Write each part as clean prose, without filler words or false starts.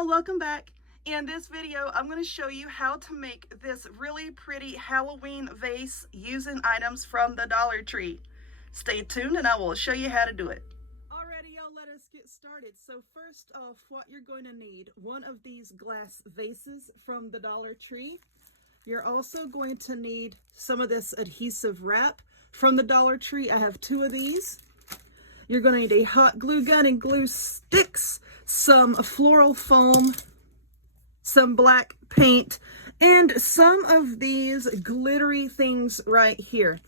y'all, welcome back. In this video, I'm going to show you how to make this really pretty Halloween vase using items from the Dollar Tree. Stay tuned and I will show you how to do it. Alrighty, y'all, let us get started. So first off, what you're going to need, one of these glass vases from the Dollar Tree. You're also going to need some of this adhesive wrap from the Dollar Tree. I have two of these. You're going to need a hot glue gun and glue sticks, some floral foam, some black paint, and some of these glittery things right here.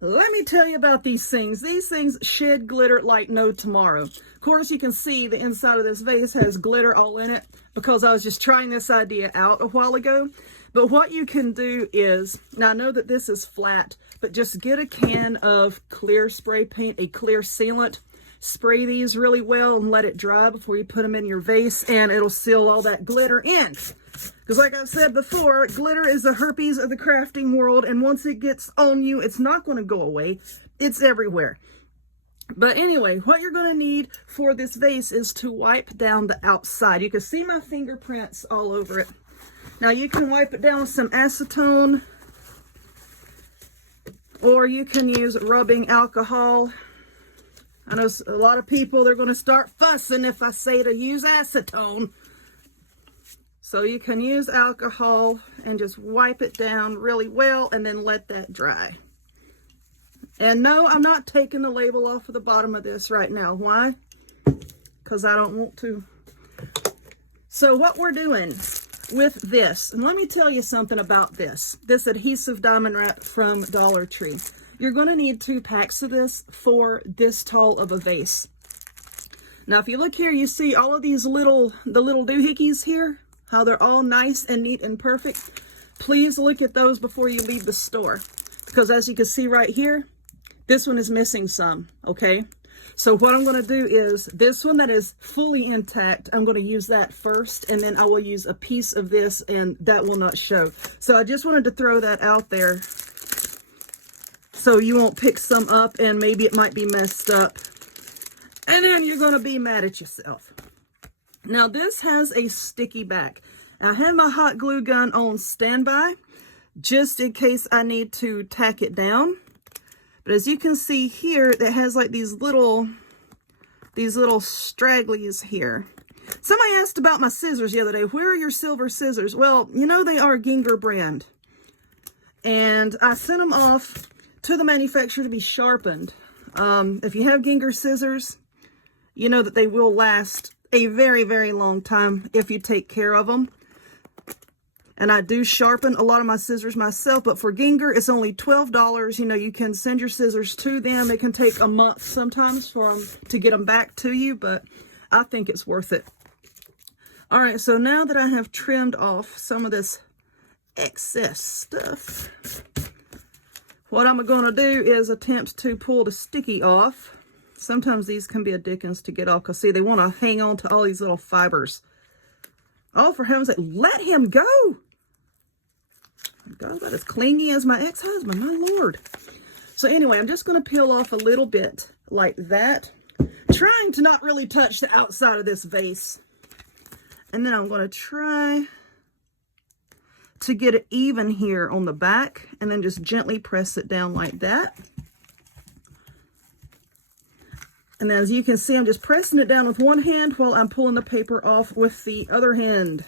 Let me tell you about these things. These things shed glitter like no tomorrow. Of course, you can see the inside of this vase has glitter all in it because I was just trying this idea out a while ago. But what you can do is, now I know that this is flat, but just get a can of clear spray paint, a clear sealant. Spray these really well and let it dry before you put them in your vase, and it'll seal all that glitter in. Because like I've said before, glitter is the herpes of the crafting world, and once it gets on you, it's not going to go away. It's everywhere. But anyway, what you're going to need for this vase is to wipe down the outside. You can see my fingerprints all over it. Now you can wipe it down with some acetone, or you can use rubbing alcohol. I know a lot of people, they're going to start fussing if I say to use acetone. So you can use alcohol and just wipe it down really well and then let that dry. And no, I'm not taking the label off of the bottom of this right now. Why? Because I don't want to. So what we're doing with this, and let me tell you something about this adhesive diamond wrap from Dollar Tree. You're going to need 2 packs of this for this tall of a vase. Now, if you look here, you see all of these the little doohickeys here, how they're all nice and neat and perfect. Please look at those before you leave the store, because as you can see right here, this one is missing some, okay? So what I'm going to do is this one that is fully intact, I'm going to use that first, and then I will use a piece of this, and that will not show. So I just wanted to throw that out there, so you won't pick some up and maybe it might be messed up. And then you're going to be mad at yourself. Now this has a sticky back. I have my hot glue gun on standby just in case I need to tack it down. But as you can see here, it has like these little stragglies here. Somebody asked about my scissors the other day. Where are your silver scissors? Well, you know they are Ginger brand. And I sent them off to the manufacturer to be sharpened. If you have Ginger scissors, you know that they will last a very, very long time if you take care of them. And I do sharpen a lot of my scissors myself, but for Ginger, it's only $12. You know, you can send your scissors to them. It can take a month sometimes for them to get them back to you, but I think it's worth it. All right, so now that I have trimmed off some of this excess stuff, what I'm going to do is attempt to pull the sticky off. Sometimes these can be a dickens to get off because, see, they want to hang on to all these little fibers. Oh, for heaven's sake, let him go. God, that is clingy as my ex-husband, my Lord. So anyway, I'm just going to peel off a little bit like that, trying to not really touch the outside of this vase. And then I'm going to try to get it even here on the back, and then just gently press it down like that. And as you can see, I'm just pressing it down with one hand while I'm pulling the paper off with the other hand.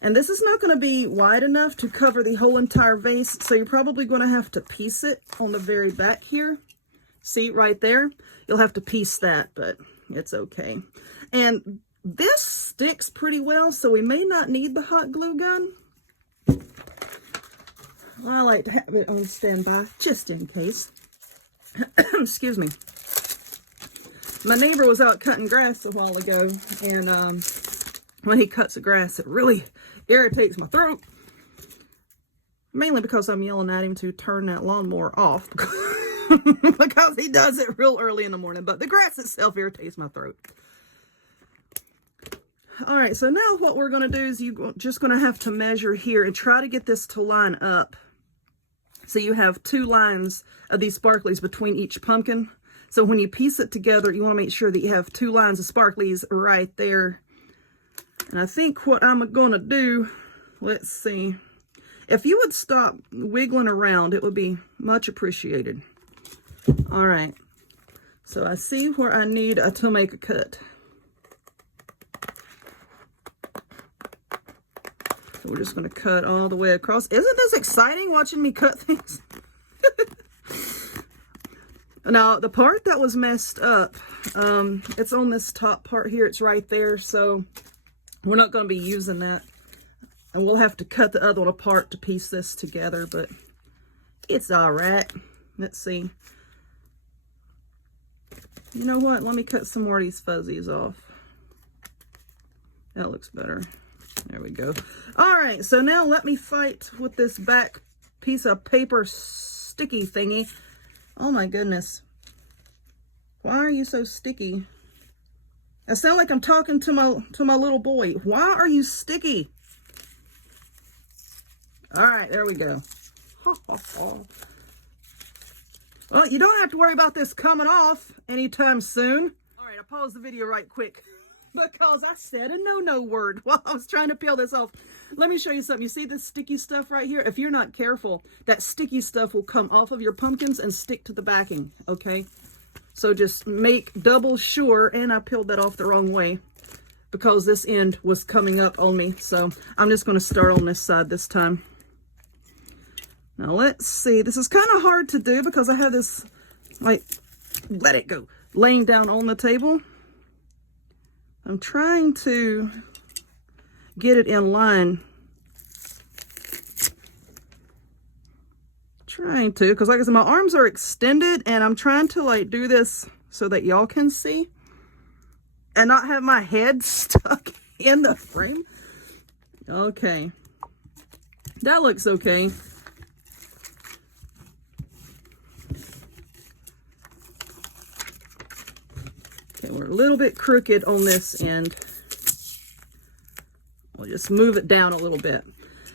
And this is not going to be wide enough to cover the whole entire vase, so you're probably going to have to piece it on the very back here. See right there? You'll have to piece that, but it's okay. And this sticks pretty well, so we may not need the hot glue gun. I like to have it on standby, just in case. Excuse me. My neighbor was out cutting grass a while ago, and when he cuts the grass, it really irritates my throat. Mainly because I'm yelling at him to turn that lawnmower off, because he does it real early in the morning, but the grass itself irritates my throat. All right, so now what we're going to do is you're just going to have to measure here and try to get this to line up. So you have 2 lines of these sparklies between each pumpkin. So when you piece it together, you want to make sure that you have 2 lines of sparklies right there And I think what I'm gonna do, let's see. If you would stop wiggling around, it would be much appreciated. All right. So I see where I need to make a cut. So we're just gonna cut all the way across. Isn't this exciting watching me cut things? Now, the part that was messed up, it's on this top part here. It's right there, so we're not going to be using that. And we'll have to cut the other one apart to piece this together, but it's all right. Let's see. You know what? Let me cut some more of these fuzzies off. That looks better. There we go. All right, so now let me fight with this back piece of paper sticky thingy. Oh my goodness. Why are you so sticky? I sound like I'm talking to my little boy. Why are you sticky? All right, there we go. Well, you don't have to worry about this coming off anytime soon. All right, I paused the video right quick because I said a no word while I was trying to peel this off. Let me show you something. You see this sticky stuff right here? If you're not careful, that sticky stuff will come off of your pumpkins and stick to the backing, okay? So just make double sure, and I peeled that off the wrong way because this end was coming up on me. So I'm just going to start on this side this time. Now let's see. This is kind of hard to do because I have this, like, let it go, laying down on the table. I'm trying to get it in line. Trying to, because like I said, my arms are extended and I'm trying to like do this so that y'all can see and not have my head stuck in the frame. Okay. That looks okay. Okay, we're a little bit crooked on this end. We'll just move it down a little bit.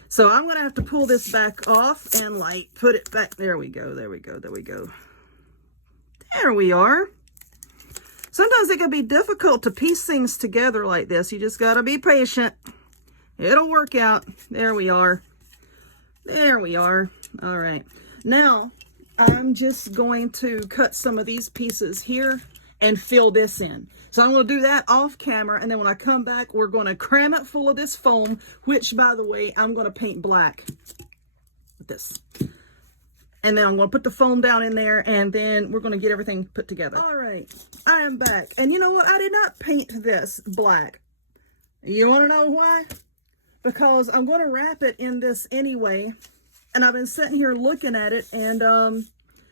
So I'm going to have to pull this back off and like put it back. There we go. There we go. There we go. There we are. Sometimes it can be difficult to piece things together like this. You just got to be patient. It'll work out. There we are. There we are. All right. Now I'm just going to cut some of these pieces here and fill this in. So I'm going to do that off camera, and then when I come back, we're going to cram it full of this foam, which, by the way, I'm going to paint black with this. And then I'm going to put the foam down in there, and then we're going to get everything put together. All right, I am back. And you know what? I did not paint this black. You want to know why? Because I'm going to wrap it in this anyway, and I've been sitting here looking at it, and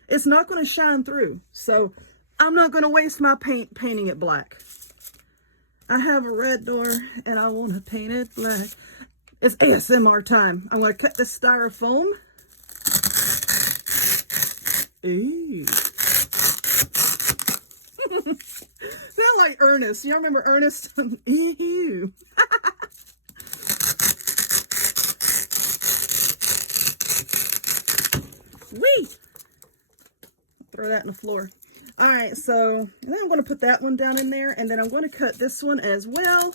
it's not going to shine through. So I'm not going to waste my paint painting it black. I have a red door and I want to paint it black. It's ASMR time. I'm going to cut this styrofoam. Ooh. Sound like Ernest. You remember Ernest? Ew. Sweet. Throw that in the floor. All right, so then I'm going to put that one down in there, and then I'm going to cut this one as well.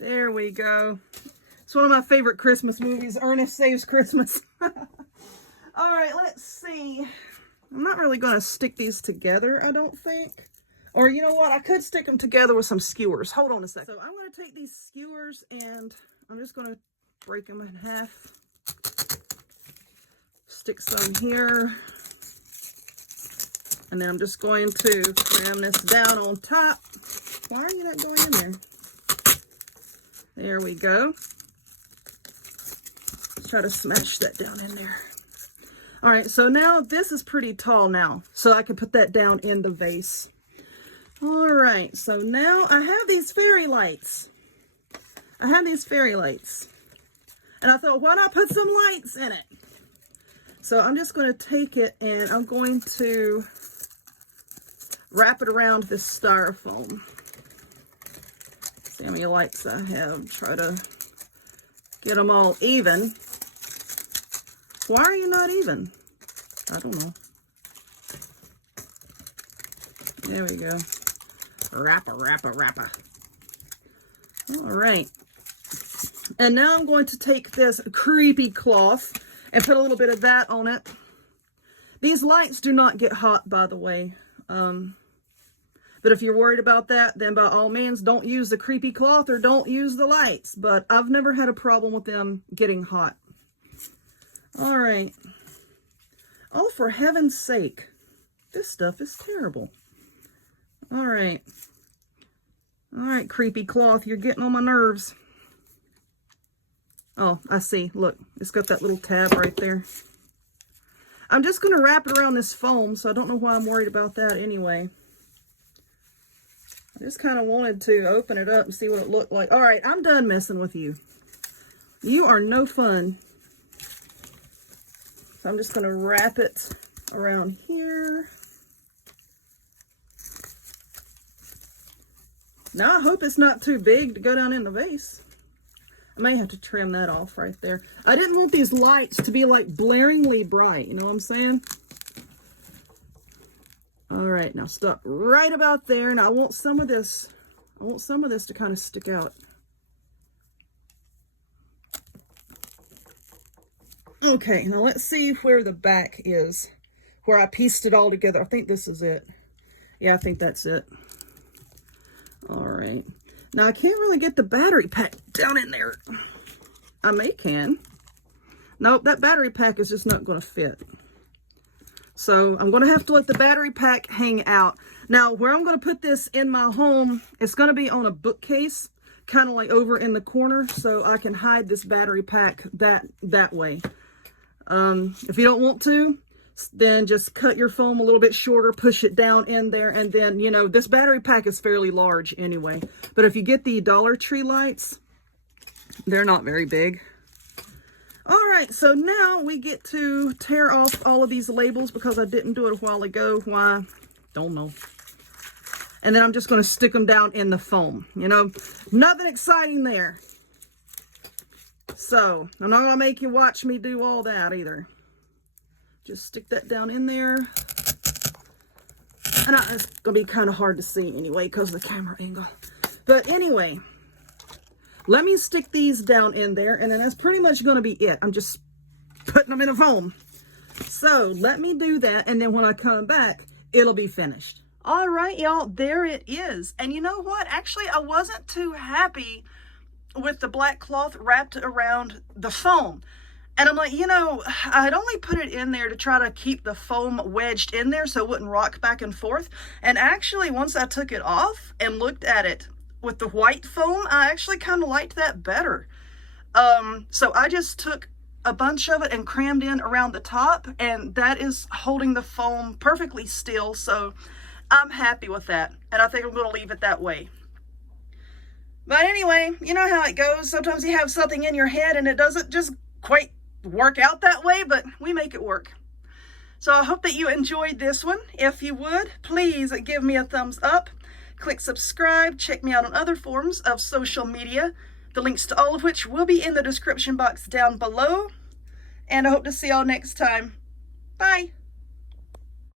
There we go. It's one of my favorite Christmas movies, Ernest Saves Christmas. All right, let's see. I'm not really going to stick these together, I don't think. Or you know what? I could stick them together with some skewers. Hold on a second. So I'm going to take these skewers, and I'm just going to break them in half. Stick some here, and then I'm just going to cram this down on top. Why are you not going in there? There we go. Let's try to smash that down in there. All right, so now this is pretty tall now, so I can put that down in the vase. All right, so now I have these fairy lights. And I thought, why not put some lights in it? So I'm just going to take it and I'm going to wrap it around this styrofoam. See how many lights I have. Try to get them all even. Why are you not even? I don't know. There we go. Rapper, rapper, rapper. All right. And now I'm going to take this creepy cloth and put a little bit of that on it. These lights do not get hot, by the way. But if you're worried about that, then by all means, don't use the creepy cloth or don't use the lights. But I've never had a problem with them getting hot. All right. Oh, for heaven's sake. This stuff is terrible. All right. All right, creepy cloth, you're getting on my nerves. Oh, I see. Look, it's got that little tab right there. I'm just going to wrap it around this foam, so I don't know why I'm worried about that anyway. I just kind of wanted to open it up and see what it looked like. All right, I'm done messing with you. You are no fun. So I'm just going to wrap it around here. Now, I hope it's not too big to go down in the vase. I may have to trim that off right there. I didn't want these lights to be like blaringly bright, you know what I'm saying? All right, now stop right about there, and I want some of this. I want some of this to kind of stick out. Okay, now let's see where the back is, where I pieced it all together. I think this is it. Yeah, I think that's it. All right. Now, I can't really get the battery pack down in there. I can. Nope, that battery pack is just not going to fit. So I'm going to have to let the battery pack hang out. Now, where I'm going to put this in my home, it's going to be on a bookcase, kind of like over in the corner, so I can hide this battery pack that way. If you don't want to, then just cut your foam a little bit shorter, push it down in there, and then, you know, this battery pack is fairly large anyway. But if you get the Dollar Tree lights, they're not very big. All right, so now we get to tear off all of these labels because I didn't do it a while ago. Why? Don't know. And then I'm just going to stick them down in the foam. You know, nothing exciting there. So, I'm not going to make you watch me do all that either. Just stick that down in there. And it's going to be kind of hard to see anyway because of the camera angle. But anyway, let me stick these down in there, and then that's pretty much going to be it. I'm just putting them in a foam. So let me do that, and then when I come back, it'll be finished. All right, y'all, there it is. And you know what? Actually, I wasn't too happy with the black cloth wrapped around the foam. And I'm like, you know, I'd only put it in there to try to keep the foam wedged in there so it wouldn't rock back and forth. And actually, once I took it off and looked at it with the white foam, I actually kind of liked that better. So I just took a bunch of it and crammed in around the top, and that is holding the foam perfectly still. So I'm happy with that, and I think I'm going to leave it that way. But anyway, you know how it goes. Sometimes you have something in your head and it doesn't just quite work out that way, but we make it work. So I hope that you enjoyed this one. If you would, please give me a thumbs up. Click subscribe. Check me out on other forms of social media, the links to all of which will be in the description box down below. And I hope to see y'all next time. Bye.